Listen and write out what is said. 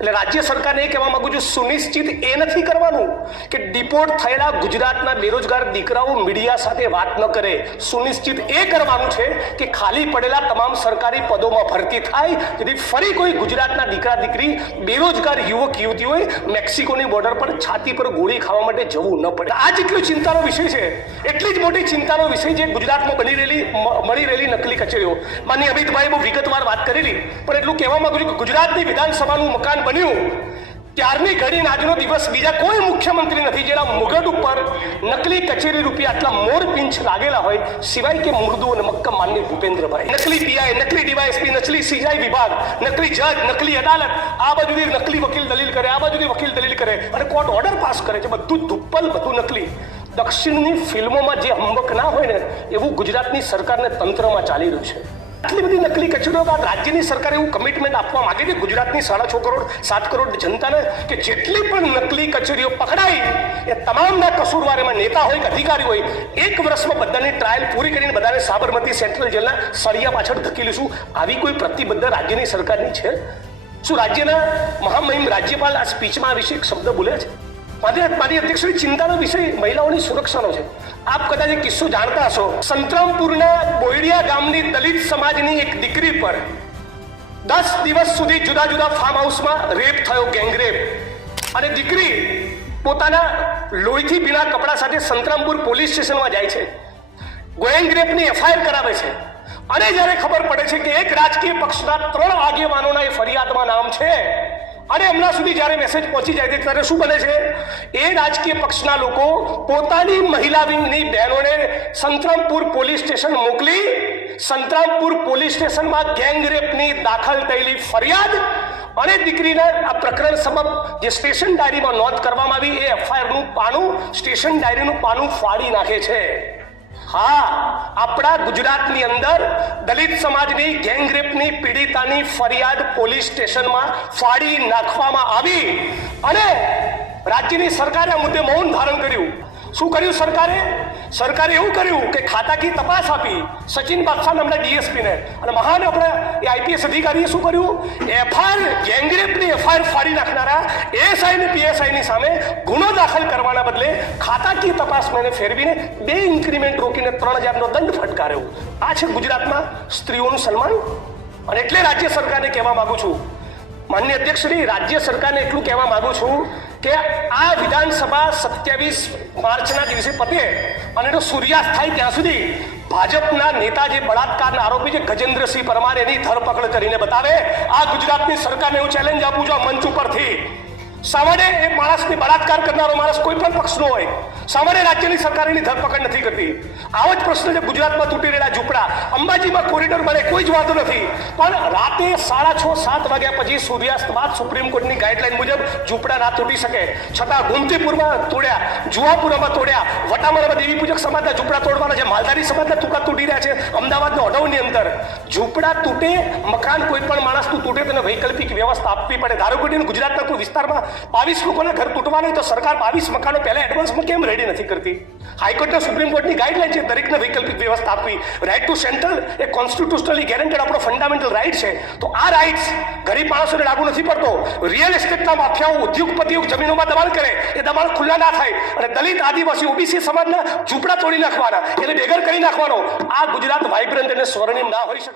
એટલે રાજ્ય સરકારને એ કહેવા માંગુ છું, સુનિશ્ચિત એ નથી કરવાનું કે ડિપોર્ટ થયેલા ગુજરાતના બેરોજગાર દીકરાઓ મીડિયા સાથે વાત ન કરે. સુનિશ્ચિત એ કરવાનું છે કે ખાલી પડેલા તમામ સરકારી પદોમાં ભરતી થાય, જેથી ફરી કોઈ ગુજરાતના દીકરા દીકરી બેરોજગાર યુવક યુવતીઓએ મેક્સિકોની બોર્ડર પર છાતી પર ગોળી ખાવા માટે જવું ન પડે. આ જેટલો ચિંતાનો વિષય છે, એટલી જ મોટી ચિંતાનો વિષય જે ગુજરાતમાં મળી રહેલી નકલી કચેરીઓ. માનનીય અમિતભાઈ બહુ વિગતવાર વાત કરેલી, પણ એટલું કહેવા માંગુ છું કે ગુજરાતની વિધાનસભાનું મકાન બન્યું ત્યારની ઘડીને આજનો દિવસ બીજા કોઈ મુખ્યમંત્રી નથી જેના મુગટ ઉપર નકલી કચેરી રૂપિયા આટલા મોર પિંચ લાગેલા હોય, સિવાય કે મૃદુ અને મક્કમ માનની ભૂપેન્દ્રભાઈ. નકલી પીઆઈ, નકલી ડીવાયએસપી, નકલી સીઆઈ વિભાગ, નકલી જજ, નકલી અદાલત, આ બાજુથી નકલી વકીલ દલીલ કરે, આ બાજુથી વકીલ દલીલ કરે અને કોર્ટ ઓર્ડર પાસ કરે છે. બધું ધુપ્પલ, બધું નકલી. દક્ષિણની ફિલ્મોમાં જે હંબક ના હોય ને એવું ગુજરાતની સરકારને તંત્રમાં ચાલી રહ્યું છે. આટલી બધી નકલી કચેરીઓ બાદ રાજ્યની સરકાર એવું કમિટમેન્ટ આપવા માંગે છે ગુજરાતની 6.5 કરોડ 7 કરોડ જનતાને કે જેટલી પણ નકલી કચેરીઓ પકડાઈ એ તમામના કસૂરવાર, એમાં નેતા હોય કે અધિકારી હોય, 1 વર્ષમાં બધાની ટ્રાયલ પૂરી કરીને બધાને સાબરમતી સેન્ટ્રલ જેલના સળિયા પાછળ ધકેલીશું. આવી કોઈ પ્રતિબદ્ધ રાજ્યની સરકારની છે? શું રાજ્યના મહામહિમ રાજ્યપાલ આ સ્પીચમાં આ વિશે એક શબ્દ બોલ્યા છે? મારી અધ્યક્ષની ચિંતાનો વિષય મહિલાઓની સુરક્ષાનો છે. આપ કદાચ એક કિસ્સો જાણતા હશો. સંતરામપુરના બોયડિયા ગામની દલિત સમાજની એક દીકરી પર 10 દિવસ સુધી જુદા જુદા ફાર્મ હાઉસમાં રેપ થયો, ગેંગરેપ. અને દીકરી પોતાના લોહીથી ભીના કપડા સાથે સંતરામપુર પોલીસ સ્ટેશનમાં જાય છે, ગેંગરેપની એફઆઈઆર કરાવે છે. અને જ્યારે ખબર પડે છે કે એક રાજકીય પક્ષના 3 આગેવાનોના એ ફરિયાદમાં નામ છે અને હમણાં સુધી જ્યારે મેસેજ પહોંચી જાય છે ત્યારે શું બને છે? એ રાજકીય પક્ષના લોકો પોતાની મહિલા વિંગની બહેનોને સંતરામપુર પોલીસ સ્ટેશન મોકલી સંતરામપુર પોલીસ સ્ટેશનમાં ગેંગરેપની દાખલ થયેલી ફરિયાદ અને દીકરીના આ પ્રકરણ સબબ જે સ્ટેશન ડાયરીમાં નોંધ કરવામાં આવી એ એફઆઈઆરનું પાનું, સ્ટેશન ડાયરીનું પાનું ફાડી નાખે છે. હા, આપણા ગુજરાતની અંદર દલિત સમાજની ગેંગરેપની પીડિતાની ફરિયાદ પોલીસ સ્ટેશનમાં ફાડી નાખવામાં આવી અને રાજ્યની સરકારે આ મુદ્દે મૌન ધારણ કર્યું. શું કર્યું સરકારે? સરકારે એવું કર્યું કે ખાતાકી તપાસ આપી સચિન બાદશાહ નામના ડીએસપીને, અને મહાન આપણા એ આઈપીએસ અધિકારીએ શું કર્યું? એફઆઈઆર, ગેંગરેપની એફઆઈઆર ફાડી નાખનારા એએસઆઈ અને પીએસઆઈની સામે ગુનો દાખલ કરવાના બદલે ખાતાકી તપાસને ફેરવીને 2 ઇન્ક્રીમેન્ટ રોકીને 3000નો દંડ ફટકાર્યો. આ છે ગુજરાતમાં સ્ત્રીઓનું સન્માન. અને એટલે રાજ્ય સરકારને કહેવા માંગુ છું, માનનીય અધ્યક્ષશ્રી, રાજ્ય સરકારને એટલું કહેવા માંગુ છું કે આ વિધાનસભા 27 માર્ચના દિવસે પતે અને એનો સૂર્યાસ્ત થાય ત્યાં સુધી ભાજપના નેતા જે બળાત્કારના આરોપી છે ગજેન્દ્રસિંહ પરમાર, એની ધરપકડ કરીને બતાવે. આ ગુજરાતની સરકારને હું ચેલેન્જ આપું છું આ મંચ ઉપરથી. સામાન્ય એ માણસને બળાત્કાર કરનારો માણસ કોઈ પણ પક્ષનો હોય, સામાન્ય રાજ્યની સરકાર એની ધરપકડ નથી કરતી. આવો જ પ્રશ્ન છે ગુજરાતમાં તૂટી રહેલા ઝૂંપડા. અંબાજીમાં કોરિડોર બને, કોઈ જ વાંધો નથી, પણ રાતે 6:30-7 વાગ્યા પછી સૂર્યાસ્ત બાદ સુપ્રીમ કોર્ટની ગાઈડલાઈન મુજબ ઝૂંપડા ના તૂટી શકે, છતાં ગોમતીપુરમાં તોડ્યા, જુહાપુરામાં તોડ્યા, વટામણામાં દેવી પૂજક સમાજના ઝૂંપડા તોડવાના છે, માલધારી સમાજના ટુકડા તૂટી રહ્યા છે. અમદાવાદના ઓઢવની અંદર ઝૂંપડા તૂટે, મકાન કોઈ પણ માણસનું તૂટે તેને વૈકલ્પિક વ્યવસ્થા આપવી પડે. ધારો કે ગુજરાતના કોઈ વિસ્તારમાં 22 લોકોના ઘર તૂટવાનું હોય તો સરકાર 22 મકાનો પહેલા એડવાન્સમાં કેમ રેડી નથી કરતી? હાઈકોર્ટના સુપ્રીમ કોર્ટની ગાઈડલાઈન છે દરેકને વૈકલ્પિક વ્યવસ્થા આપવી. રાઇટ ટુ સેન્ટ્રલ એ કોન્સ્ટિટ્યુશનલી ગેરંટેડ આપણો ફંડામેન્ટલ રાઇટ છે. તો આ રાઇટ્સ ગરીબ માણસોને લાગુ નથી પડતો. રિયલ એસ્ટેટના માફિયાઓ, ઉદ્યોગપતિઓ જમીનોમાં દબાણ કરે, એ દબાણ ખુલ્લા ના થાય અને દલિત, આદિવાસી, ઓબીસી સમાજના ઝૂંપડા તોડી નાખવાના, એને બેઘર કરી નાખવાનો. આ ગુજરાત વાઇબ્રન્ટ અને સ્વર્ણિમ ના હોઈ શકે.